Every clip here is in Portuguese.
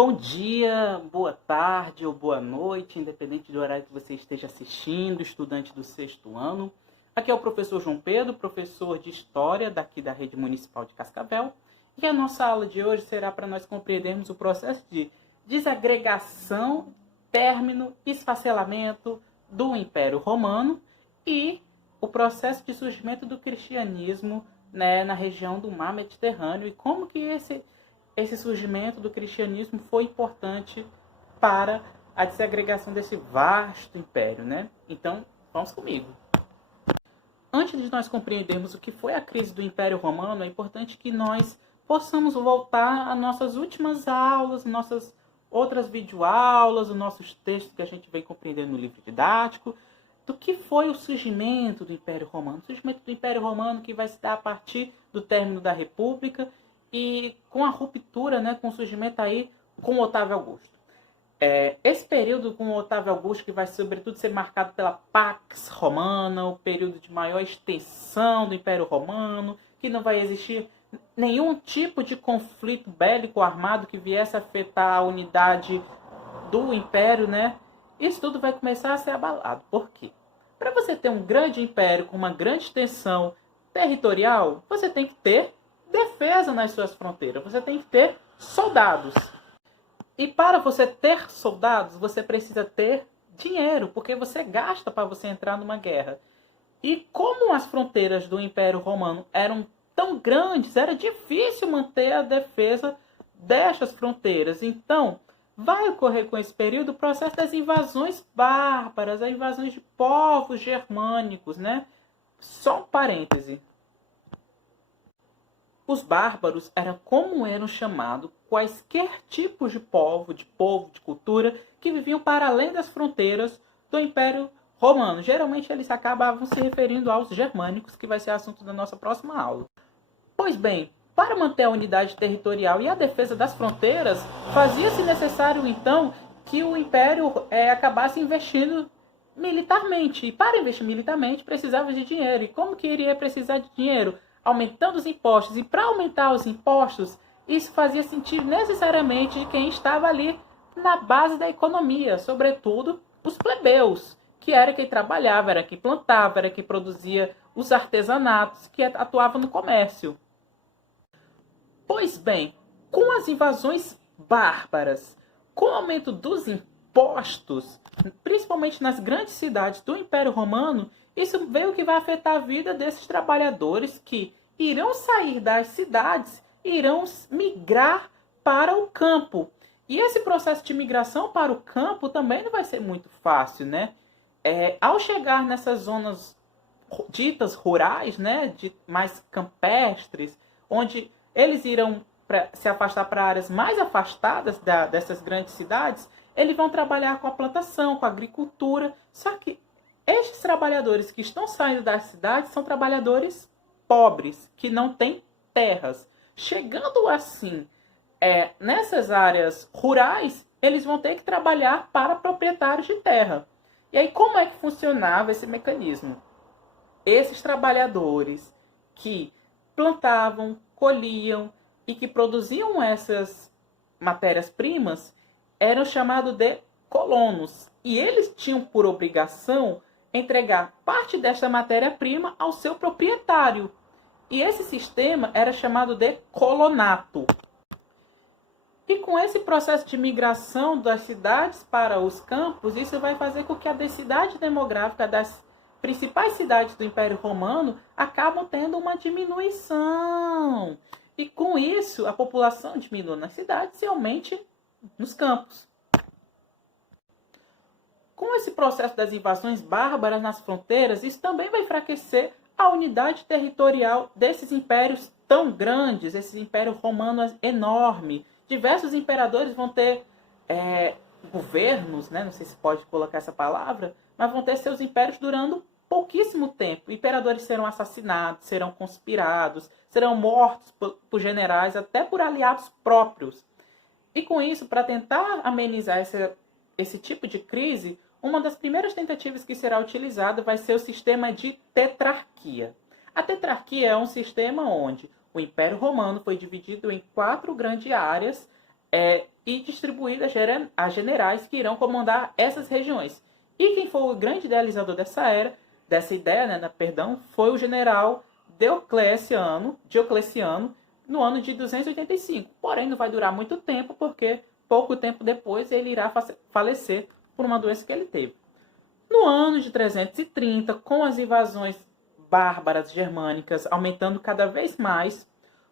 Bom dia, boa tarde ou boa noite, independente do horário que você esteja assistindo, estudante do sexto ano. Aqui é o professor João Pedro, professor de História daqui da Rede Municipal de Cascavel. E a nossa aula de hoje será para nós compreendermos o processo de desagregação, término, esfacelamento do Império Romano e o processo de surgimento do cristianismo, na região do Mar Mediterrâneo e como que esse surgimento do cristianismo foi importante para a desagregação desse vasto império, Então, vamos comigo. Antes de nós compreendermos o que foi a crise do Império Romano, é importante que nós possamos voltar às nossas últimas aulas, nossas outras videoaulas, os nossos textos que a gente vem compreendendo no livro didático, do que foi o surgimento do Império Romano. O surgimento do Império Romano que vai se dar a partir do término da República e com a ruptura, com o surgimento aí com Otávio Augusto. Esse período com Otávio Augusto, que vai sobretudo ser marcado pela Pax Romana, o período de maior extensão do Império Romano, que não vai existir nenhum tipo de conflito bélico armado que viesse a afetar a unidade do Império, Isso tudo vai começar a ser abalado. Por quê? Para você ter um grande império com uma grande extensão territorial, você tem que ter defesa nas suas fronteiras, você tem que ter soldados. E para você ter soldados, você precisa ter dinheiro, porque você gasta para você entrar numa guerra. E como as fronteiras do Império Romano eram tão grandes, era difícil manter a defesa destas fronteiras. Então, vai ocorrer com esse período o processo das invasões bárbaras, as invasões de povos germânicos, Só um parêntese. Os bárbaros eram como eram chamados quaisquer tipos de povo, de cultura, que viviam para além das fronteiras do Império Romano. Geralmente eles acabavam se referindo aos germânicos, que vai ser assunto da nossa próxima aula. Pois bem, para manter a unidade territorial e a defesa das fronteiras, fazia-se necessário então que o Império acabasse investindo militarmente. E para investir militarmente precisava de dinheiro. E como que iria precisar de dinheiro? Aumentando os impostos. E para aumentar os impostos, isso fazia sentido necessariamente de quem estava ali na base da economia, sobretudo os plebeus, que era quem trabalhava, era quem plantava, era quem produzia os artesanatos, que atuava no comércio. Pois bem, com as invasões bárbaras, com o aumento dos impostos, principalmente nas grandes cidades do Império Romano, isso veio que vai afetar a vida desses trabalhadores que irão sair das cidades e irão migrar para o campo. E esse processo de migração para o campo também não vai ser muito fácil, Ao chegar nessas zonas ditas rurais, mais campestres, onde eles irão se afastar para áreas mais afastadas dessas grandes cidades, eles vão trabalhar com a plantação, com a agricultura. Só que estes trabalhadores que estão saindo das cidades são trabalhadores pobres, que não têm terras. Chegando assim, nessas áreas rurais, eles vão ter que trabalhar para proprietários de terra. E aí, como é que funcionava esse mecanismo? Esses trabalhadores que plantavam, colhiam e que produziam essas matérias-primas eram chamados de colonos. E eles tinham por obrigação entregar parte desta matéria-prima ao seu proprietário. E esse sistema era chamado de colonato. E com esse processo de migração das cidades para os campos, isso vai fazer com que a densidade demográfica das principais cidades do Império Romano acabam tendo uma diminuição. E com isso, a população diminui nas cidades e aumente nos campos. Com esse processo das invasões bárbaras nas fronteiras, isso também vai enfraquecer a unidade territorial desses impérios tão grandes, esse império romano enorme. Diversos imperadores vão ter governos, não sei se pode colocar essa palavra, mas vão ter seus impérios durando pouquíssimo tempo. Imperadores serão assassinados, serão conspirados, serão mortos por generais, até por aliados próprios. E com isso, para tentar amenizar esse tipo de crise, uma das primeiras tentativas que será utilizada vai ser o sistema de tetrarquia. A tetrarquia é um sistema onde o Império Romano foi dividido em 4 grandes áreas e distribuídas a generais que irão comandar essas regiões. E quem foi o grande idealizador dessa ideia, né, foi o general Diocleciano, no ano de 285. Porém, não vai durar muito tempo, porque pouco tempo depois ele irá falecer por uma doença que ele teve. No ano de 330, com as invasões bárbaras germânicas aumentando cada vez mais,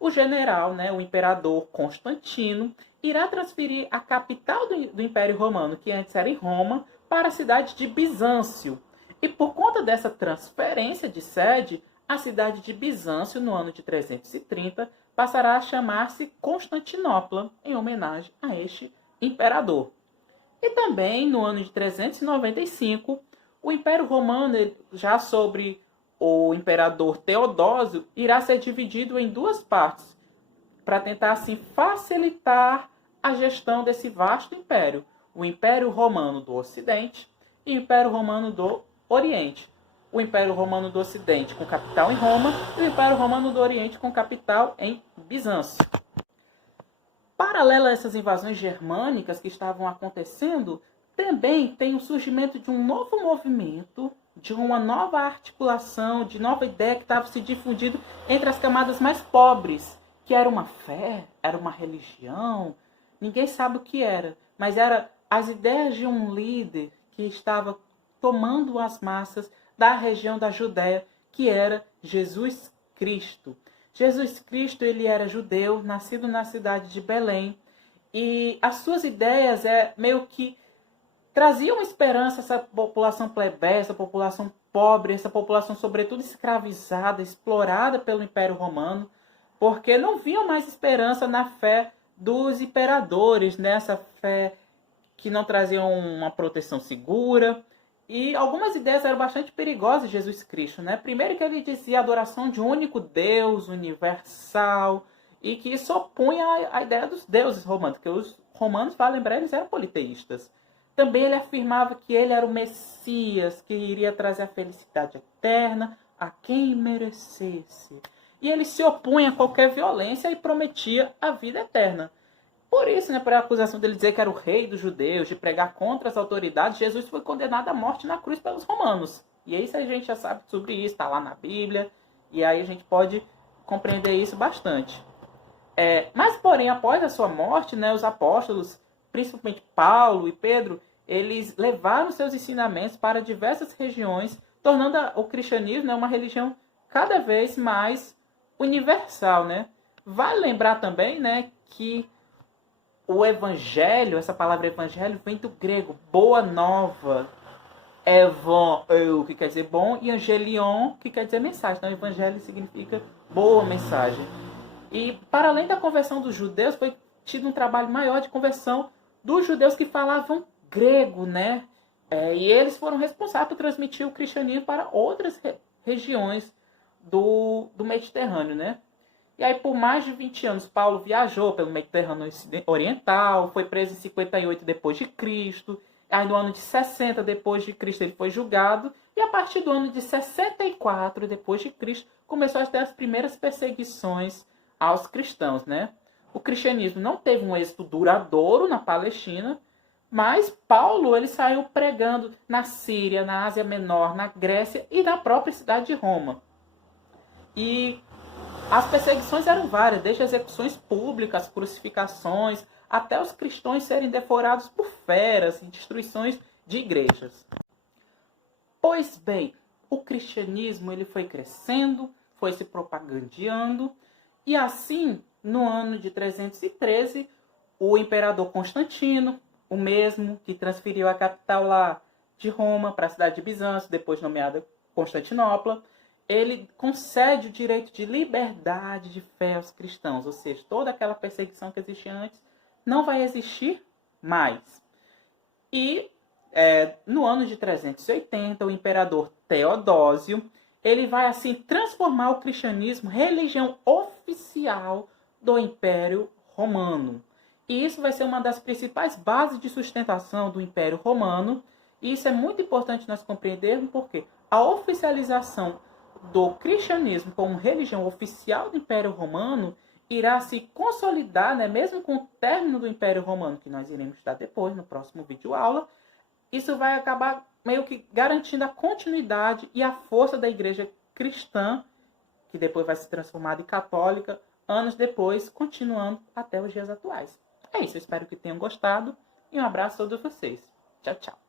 o general, né, o imperador Constantino, irá transferir a capital do Império Romano, que antes era em Roma, para a cidade de Bizâncio. E por conta dessa transferência de sede, a cidade de Bizâncio, no ano de 330, passará a chamar-se Constantinopla, em homenagem a este imperador. E também, no ano de 395, o Império Romano, já sobre o imperador Teodósio, irá ser dividido em duas partes, para tentar, assim, facilitar a gestão desse vasto império. O Império Romano do Ocidente e o Império Romano do Oriente. O Império Romano do Ocidente com capital em Roma e o Império Romano do Oriente com capital em Bizâncio. Paralelo a essas invasões germânicas que estavam acontecendo, também tem o surgimento de um novo movimento, de uma nova articulação, de nova ideia que estava se difundindo entre as camadas mais pobres, que era uma fé, era uma religião, ninguém sabe o que era, mas era as ideias de um líder que estava tomando as massas da região da Judéia, que era Jesus Cristo. Jesus Cristo, ele era judeu, nascido na cidade de Belém, e as suas ideias meio que traziam esperança a essa população plebeia, essa população pobre, essa população sobretudo escravizada, explorada pelo Império Romano, porque não viam mais esperança na fé dos imperadores, nessa fé que não trazia uma proteção segura. E algumas ideias eram bastante perigosas de Jesus Cristo, né? Primeiro que ele dizia a adoração de um único Deus universal, e que isso opunha à ideia dos deuses romanos, porque os romanos, vale lembrar, eles eram politeístas. Também ele afirmava que ele era o Messias, que iria trazer a felicidade eterna a quem merecesse. E ele se opunha a qualquer violência e prometia a vida eterna. Por isso, né, por a acusação dele dizer que era o rei dos judeus, de pregar contra as autoridades, Jesus foi condenado à morte na cruz pelos romanos. E aí a gente já sabe sobre isso, está lá na Bíblia, e aí a gente pode compreender isso bastante. Mas, porém, após a sua morte, né, os apóstolos, principalmente Paulo e Pedro, eles levaram seus ensinamentos para diversas regiões, tornando o cristianismo, né, uma religião cada vez mais universal, né? Vale lembrar também, né, que o evangelho, essa palavra evangelho, vem do grego boa nova, que quer dizer bom, e angelion, que quer dizer mensagem. Então, evangelho significa boa mensagem. E, para além da conversão dos judeus, foi tido um trabalho maior de conversão dos judeus que falavam grego, né? E eles foram responsáveis por transmitir o cristianismo para outras regiões do Mediterrâneo, né? E aí, por mais de 20 anos, Paulo viajou pelo Mediterrâneo Oriental, foi preso em 58 depois de Cristo. Aí, no ano de 60 depois de Cristo, ele foi julgado. E a partir do ano de 64 depois de Cristo, começou a ter as primeiras perseguições aos cristãos, né? O cristianismo não teve um êxito duradouro na Palestina, mas Paulo, ele saiu pregando na Síria, na Ásia Menor, na Grécia e na própria cidade de Roma. E as perseguições eram várias, desde execuções públicas, crucificações, até os cristãos serem devorados por feras e destruições de igrejas. Pois bem, o cristianismo ele foi crescendo, foi se propagandeando, e assim, no ano de 313, o imperador Constantino, o mesmo que transferiu a capital lá de Roma para a cidade de Bizâncio, depois nomeada Constantinopla, ele concede o direito de liberdade de fé aos cristãos, ou seja, toda aquela perseguição que existia antes não vai existir mais. E no ano de 380, o imperador Teodósio, ele vai assim transformar o cristianismo religião oficial do Império Romano. E isso vai ser uma das principais bases de sustentação do Império Romano. E isso é muito importante nós compreendermos, porque a oficialização do cristianismo como religião oficial do Império Romano irá se consolidar, né, mesmo com o término do Império Romano, que nós iremos estudar depois, no próximo vídeo aula. Isso vai acabar meio que garantindo a continuidade e a força da igreja cristã, que depois vai se transformar em católica, anos depois, continuando até os dias atuais. É isso, eu espero que tenham gostado e um abraço a todos vocês. Tchau, tchau.